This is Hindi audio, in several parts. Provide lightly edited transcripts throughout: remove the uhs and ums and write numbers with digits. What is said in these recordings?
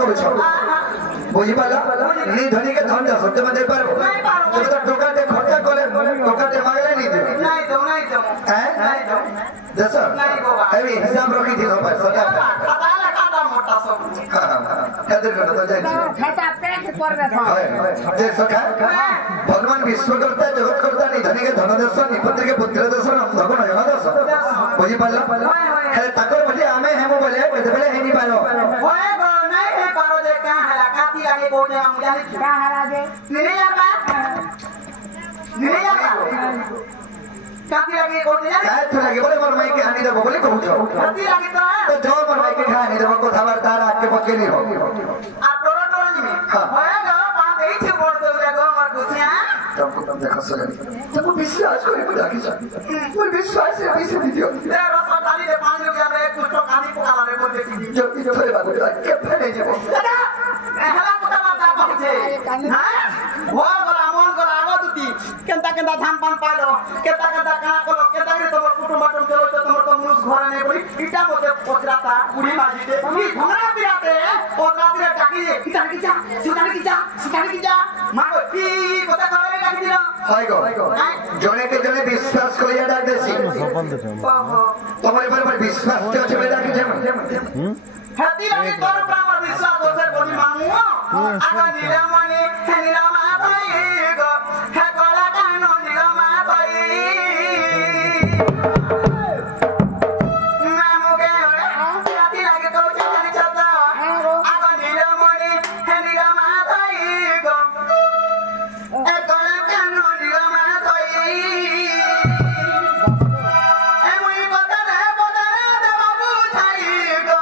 करूछ बुझी पाला नी धनी के धन दस तुम दे पारो तुम तो टोका दे खर्चा करे टोका दे मांगले नहीं दे नहीं दो हैं नहीं दो दस अरे हिसाब रखी थी सब सदा खाता ला खाता मोटा सब कदर करो तो जाई खाता पेट करबे था जे सखा भगवान विश्वकर्ता जगत कर्ता नहीं धनी के धन दस निपत्र के पुत्र दस भगवान जन दस बुझी पाला खाली ताकर बोले आमे हेमो बोले बेले हे नहीं पारो होए गो नहीं है पारो दे का हला काती लागे को ने हम जाने का हरा दे नहीं जाबा काती लागे को ने काय तू लागे बोले मोर माई के हानि देबो बोले कहू छ काती लागे तो जो मोर माई के हानि देबो को खबर तार आके पके नहीं हो आ टोरो टोरो जी में होए गो पा देई छे बोल दे गो मोर गुसिया तब देखो सगे तब विश्वास करे बुला की जाती मोर विश्वास है पैसे दियो दे रस डाली दे 5 रुपया में कुछ तो खानी पकाला रे बोल दे जो थोड़े बात के फने जेबो हला पता माता पहुंचे हां वो गला मन गला आगो दुती केंता केंता धान पान पालो केंता केंता काना कोलो केंता रे तोर कुटुंब बाटम चलो तो तोर तो मुस घर ने बोली इटा मते पचराता बुढ़ी माजी दे ई घंगरा पिराते और रात रे डाकी दे सीतारी की जा मागो की कथा करे डाकी दिला हाय गो जने के जने विश्वास करिया डाक देसी तुम्हारे पर विश्वास के अछि बेटा की जेम हती लगे तोर पर हमर विश्वास होसे बोली मांगू आगा नीलामणि नीलामा भाई गो हे कोला कानो नीलामा भाई मामू के हती लगे तो चली चलता आगा नीलामणि नीलामा भाई गो हे कोला कानो नीलामा भाई ए मुई कथा रे बोले दे बाबू छाई गो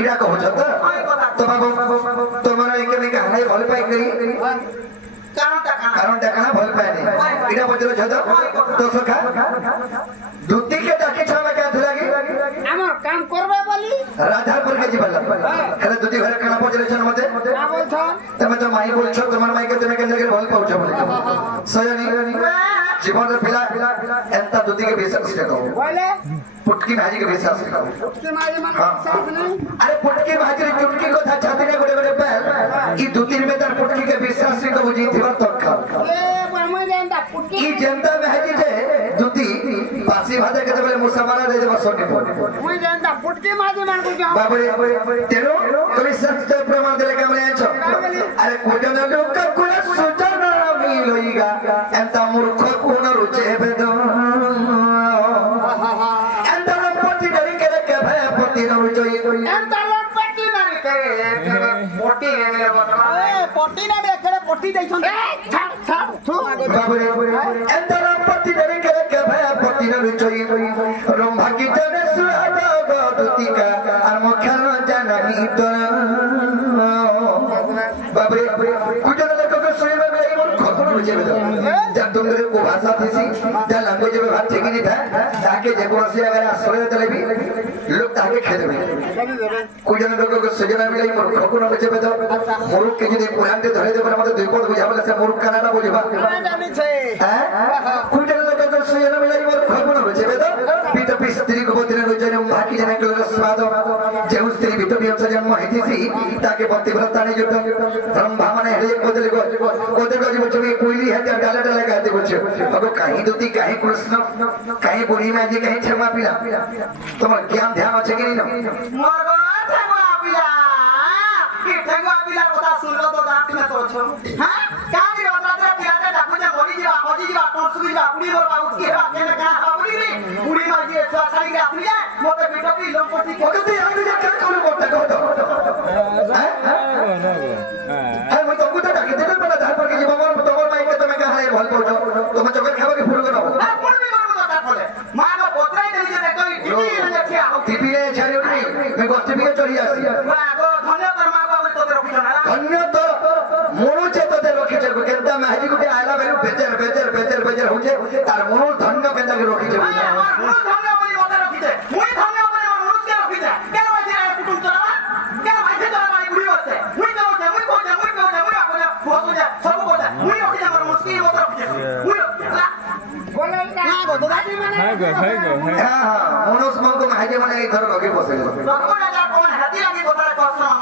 इडा को होत तो बाबू तुम्हारा एक में कहना है भल पाई करी कारण देखना भल पाई नहीं इडा बजरो छत तो सखा दुती के डाके छवा का धुलागी আমার কাম করবে বলি রাধাপুর কে জীবন হেলে দুটি ঘরে কানা পৌঁছেছেন মতে না বলছ তুমি তো মাই বলছো তোমার মাইকে তুমি কেন করে ভাল পাউছো বলে সজনী জীবনের পিলা এন্তা দুটিকে বিশ্বাস করো বলে পুটকি ভাজি के বিশ্বাস করো পুটকি মাঝে মানে বিশ্বাস নেই अरे पुटकी भाजी चुटकी কথা ছাতি নে গোটে গোটে বেল ই দুতির মে তার পুটকি के বিশ্বাস নি তো বুঝি থিবার তক্কা এ আমি জানতা পুটকি ই জনতা ভাজি যে দুতি পাসি ভাতে কেতে বলে মুসামানা দে দেব সনে আমি জানতা পুটকি মাঝে মান কো বাবরে তেরো তুমি সত্য প্রমাণ দিলে কেমনে আছো আরে কোজন লোক কুল সুজন মিলইগা এন্তা মূর্খ কোন রুচে বেদ এন্তা পতি ডরি কে কে ভে পতি রুচই এন্তা লপটি মারি করে পটি রে বতরা এ পটি না দেখে পটি দেইছন এ ছাড় ছাড় তো বাবরে এন্তা পতি ডরি কে কে ভে পতি রুচই রম্ভা কি জনে সুআদ গদুতিকা আর মুখল জানানি তোর বাবরে কুজন লোক কে সুইবে মেই মন খতম রুচে বেদ যা তোমরে কো ভাষা থিসি যা ল্যাঙ্গুয়েজ মে ভাত ঠিক নি থা ताके जे कोसी अगर आश्रय देले भी लोग ताके खेदे कुजन लोग को सजना मिले मोर खकुन होचे बेद मुरुक के जदी पुरानते धरे दे मते दुई पद बुझाबले से मुरुक कानाटा बुझबा জানি ছে हैं कुजन लोग को सजना मिले मोर खकुन होचे बेद पित पि स्त्री को बोतरे रोजने बाकी जने को स्वाद जे स्त्री बित भी हमसे जन्म हेतिसी ताके पतिव्रता ने जुट ब्रह्मा माने हेले कोदले को जीव छवि कोइली हेते डाला डाला कहते कुछ अब कहीं दुती कहीं कृष्ण कहीं बुढ़ी में जी कहीं क्षमा पिला तुम्हारा ज्ञान ध्यान अच्छे कि नहीं मोर गो ठगुआ पिला की ठगुआ पिला কথা শুনলো তো দাঁত में तो छो हां कांगी ओतरा पिला के डाकू जे मरी जीवा हजी जीवा टोसु जीवा बुढ़ी मोर बाबू की हेबा केने का बुढ़ी रे बुढ़ी मार जी छा छाड़ी के आसली है मोते बेटा पी लंपटी के ओके यार तुझे क्या करू मोटा को तो है मैं तो कुछ डाके दे बड़ा धार पर के जीवा मोर तो मोर माई के तुम्हें कहा है भल पड़ो तुम चोकर खावा के फूल करो हां फूल भी करू तो बोले मां को पोतराई देली जे देखो टीवी ने छिया टीवी ने छाड़ी उठी मैं गोष्ठी भी चढ़ी आसी मां को धन्य कर मां बाबू तो रखी ना धन्य तो मोनु चेतो दे रखी छे केंता में हाजी गुटे आला value Becher Becher Becher Becher होचे तार मोनु धन्य केंता के रखी छे मुनु धन्य बोली मते रखी दे मुई धन्य बोली मोर मुनु के रखी दे केन भाई रे कुटुम चलावा केन भाई से चलावा बुढ़ी होते मुई तो होते मुई कोते मुई आको फोसो जा सब कोते मुई रखी दे मोर मुस्की मते रखी दे मुई बोले ना गो दादी माने हां हां मनुष्य मन को हाजे माने इधर लगे बसे लोगों ने जा कोन हाथी लगी बोतरा कसम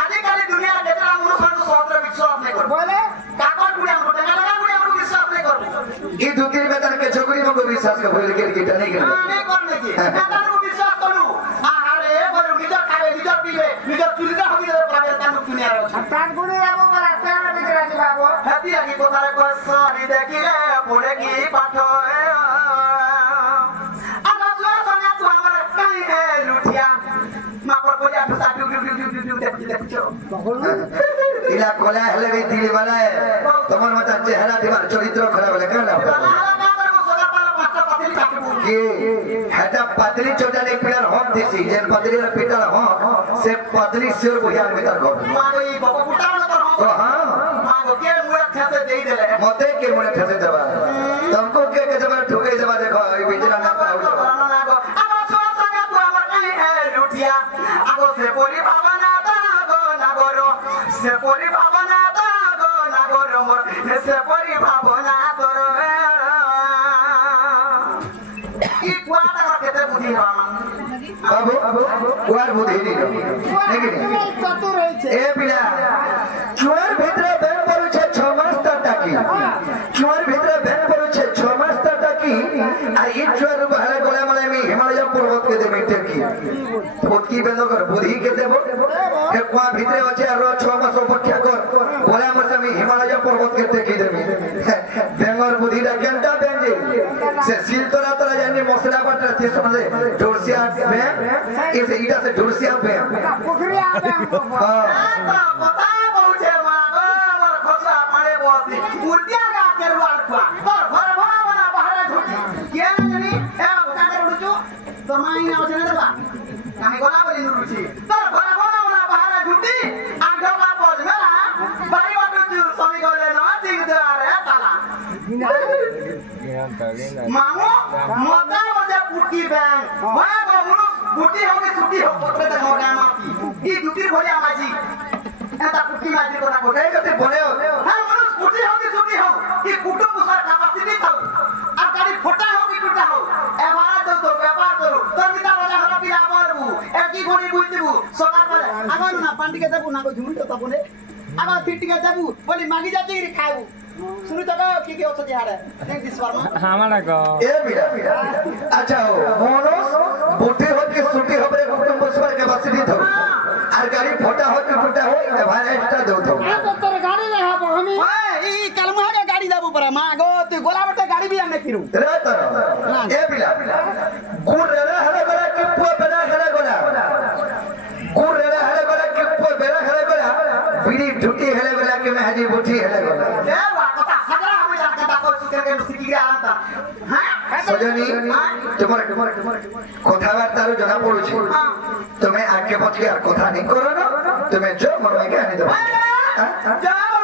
आदि काली दुनिया जेतरा मनुष्य को सोत्र विश्वास नहीं कर बोले काकड़ गुड़िया को टेंगा लगा गुड़िया को विश्वास नहीं कर ई दुतिर में तन के छोकरी को विश्वास के बोल के नहीं कर नहीं करने की काकड़ को विश्वास करू आहारे बोलू निजर खावे निजर पीवे निजर चुरीदा हबी रे पावे तान दुनिया रे तान गुणी राबो मारा पेड़ में दिख रहा बाबू हाथी लगी बोतरा कसम देखिले पड़े की पाठो इला कोला हेले भी दिल वाला है তোমার মত চেহারা দিবার চরিত্র খারাপ লাগে কেন कि हेटा पतली चोटाने पिलर हम दिसी जेन पतली रे पिटर हम से पतली सिर बुझार भीतर घर मागो ई बाबा पुटानो तो तो हां मागो के मुए ठसे देई देले मते के मुने ठसे देबा तुमको के जब ठोके देबा देखो ई बिचरा ना पाऊ आगो सो संगा तू हमर नहीं है लुटिया आगो से पोरी भावना तागो नागोरो से पोरी भावना तागो नागोरो मोर से पोरी भावना तोरो ई कुआटा केते बुद्धि हवा बाबू कुआर बुद्धि नहीं लेकिन चतुर रही ए बिला चुआर भितरे बेन पर छे 6 मास टाकी चुआर भितरे बेन पर छे 6 मास टाकी आ ई चुआर बहले गोला मले में हिमालय पर्वत के दे मिटे की पोतकी बेनो कर बुद्धि के देबो के कुआ भितरे আছে আর 6 মাস অপেক্ষা কর গোলা মলে में हिमालय पर्वत के देखी देबी बेंगर बुद्धिটা কেনটা বেঞ্জে से सील तोरा तोरा जानी मसला बाटा थे समझे डोरसिया में इसे इटा से डोरसिया पे पोखरी आवे हमको हां पता बहुते मागो मोर खोसा पाड़े बोती उल्टिया का केरवाल खुआ और घर भरा बना बाहर झुटी के ना जानी ए बुका कर उड़जो तो माई ना ओछने देबा काहे गोला बोली नुरुची तो घर भरा बना बाहर झुटी आंगवा बोल मेला बारी बाटू चूर समी गोले ना ठीक दे अरे ताला मामू मोटा बजे পুটি ব্যাং ওয়া বমুনু পুটি হোকে ছুটি হোক পত্রে তা মোরা মাতি ই দুটির ভলিয়া মাঝি এটা পুটি মাঝি কথা কই এই যদি বলে হ্যাঁ মানুষ পুটি হোকে ছুটি হোক ই কুটু পুসার ক্যাপাসিটি থাও আর গাড়ি ফটা হোক কি টুটা হোক এবারে তো তো ব্যাপার করো তোর মিতা রাজা হলো পিলা বলবু এ কি গড়ি বুঝতিবু সকাল বেলা আগন না পান্ডিকে দেবু না কই ঝুমুটো তপনে আগা ফিটিকে দেবু বলি মাগি যাতে খাইবু শুনি তো কি অছে হাড়ে নেক দিস শর্মা আমারা কো এ বিরা আচ্ছা মনোস বুটি হকে ছুটি হবে কুটুম্ব সবার ক্যাপাসিটি থাও আর গাড়ি ফটা হকে টুটা হয় এভারেজটা দেও থাও তোর গাড়ি লাগাবো আমি ওই ই কালমাগে গাড়ি যাবো পরে মা গো তুই গোলাবটে গাড়ি বি আমনে কিরু রে তো এ বিরা গুড় রে হলে গলা কি পো বেলা হলে গলা গুড় রে হলে গলা কি পো বেলা হলে গলা বিড়ি ঢুকি হলে গলা কি মেহাজি বুটি হলে গলা এ বা কথা সাগরা আমি জানতে তা কই সুকের কে সিকি গে আনতা হ্যাঁ সজনী তোমার কথাবার্তারও জনা পড়ুছি তুমি আগে পছকে আর কথা নেই করো না তুমি জো মনে আনি দেবো যাও